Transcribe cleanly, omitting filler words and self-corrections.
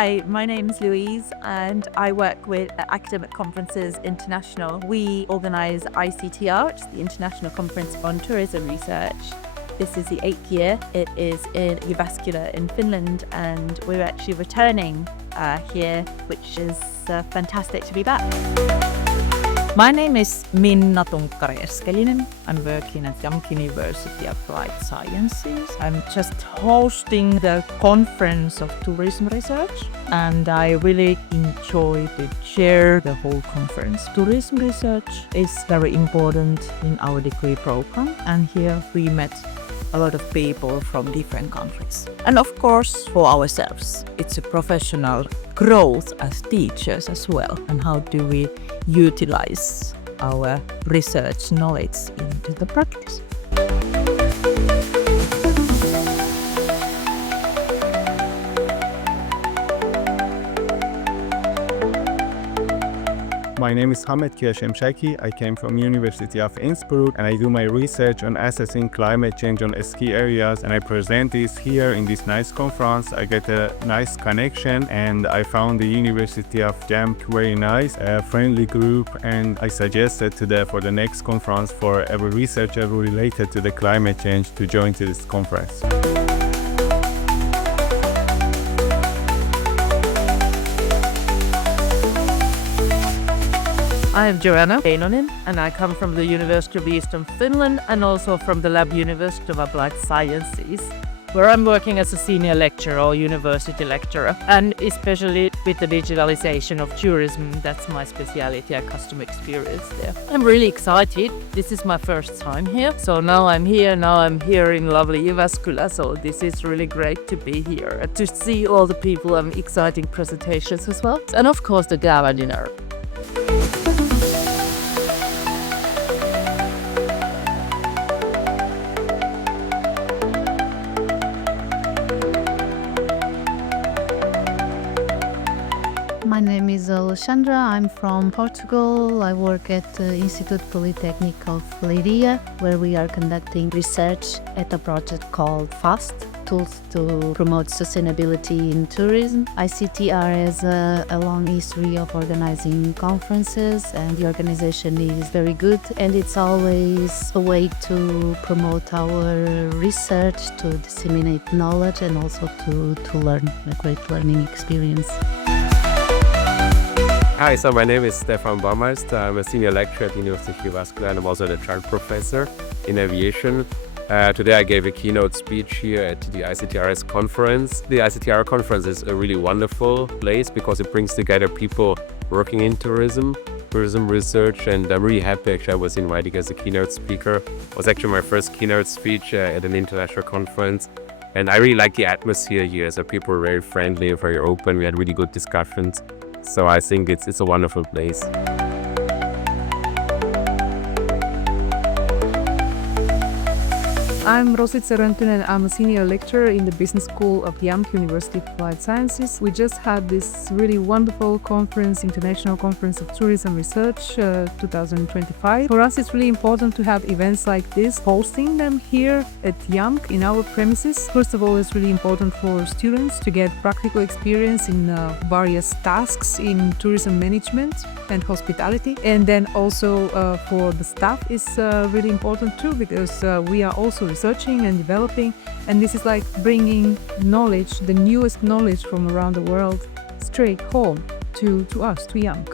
Hi, my name is Louise and I work with Academic Conferences International. We organise ICTR, which is the International Conference on Tourism Research. This is the 8th year. It is in Jyväskylä in Finland and we're actually returning here, which is fantastic to be back. My name is Minna Tunkkari-Eskelinen. I'm working at Jamk University Applied Sciences. I'm just hosting the conference of tourism research and I really enjoy to share the whole conference. Tourism research is very important in our degree program and here we met a lot of people from different countries. And of course for ourselves, it's a professional growth as teachers as well, and how do we utilize our research knowledge into the practice. My name is Hamed Kiashemshaki. I came from University of Innsbruck and I do my research on assessing climate change on ski areas, and I present this here in this nice conference. I get a nice connection and I found the University of Jamk very nice, a friendly group, and I suggested for the next conference for every researcher related to the climate change to join to this conference. I'm Joanna Heinonen and I come from the University of Eastern Finland and also from the Lab University of Applied Sciences, where I'm working as a senior lecturer or university lecturer, and especially with the digitalization of tourism. That's my specialty and customer experience there. I'm really excited. This is my first time here. So now I'm here in lovely Jyväskylä. So this is really great to be here, to see all the people and exciting presentations as well. And of course the gala dinner. My name is Alexandra. I'm from Portugal. I work at the Institute Polytechnic of Leiria, where we are conducting research at a project called FAST, Tools to Promote Sustainability in Tourism. ICTR has a long history of organizing conferences and the organization is very good, and it's always a way to promote our research, to disseminate knowledge and also to learn, a great learning experience. Hi, so my name is Stefan Baumeister. I'm a senior lecturer at the University of Jyväskylä and I'm also an adjunct professor in aviation. Today I gave a keynote speech here at the ICTR's conference. The ICTR conference is a really wonderful place because it brings together people working in tourism research, and I'm really happy actually I was invited as a keynote speaker. It was actually my first keynote speech at an international conference. And I really like the atmosphere here, so people were very friendly, very open. We had really good discussions. So I think it's a wonderful place. I'm Rositsa Röntynen. I'm a senior lecturer in the Business School of Jamk University of Applied Sciences. We just had this really wonderful conference, International Conference of Tourism Research 2025. For us, it's really important to have events like this, hosting them here at Jamk in our premises. First of all, it's really important for students to get practical experience in various tasks in tourism management and hospitality. And then also for the staff is really important too, because we are also researching and developing, and this is like bringing knowledge, the newest knowledge from around the world, straight home to us, to Jamk.